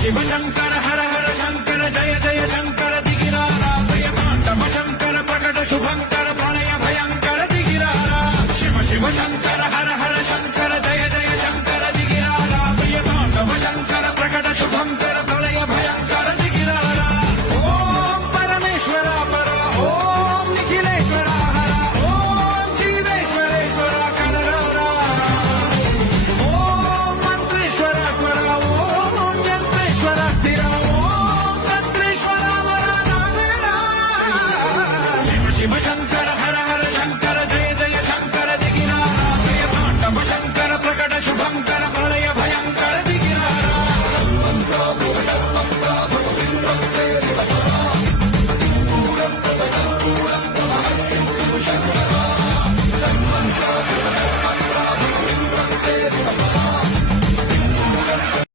शिव शंकर हर हर शंकर जय जय शंकर दिगिरारा भयतांडव शंकर प्रकट शुभंकर प्रणय भयंकर दिगिरारा शिव शिव शंकर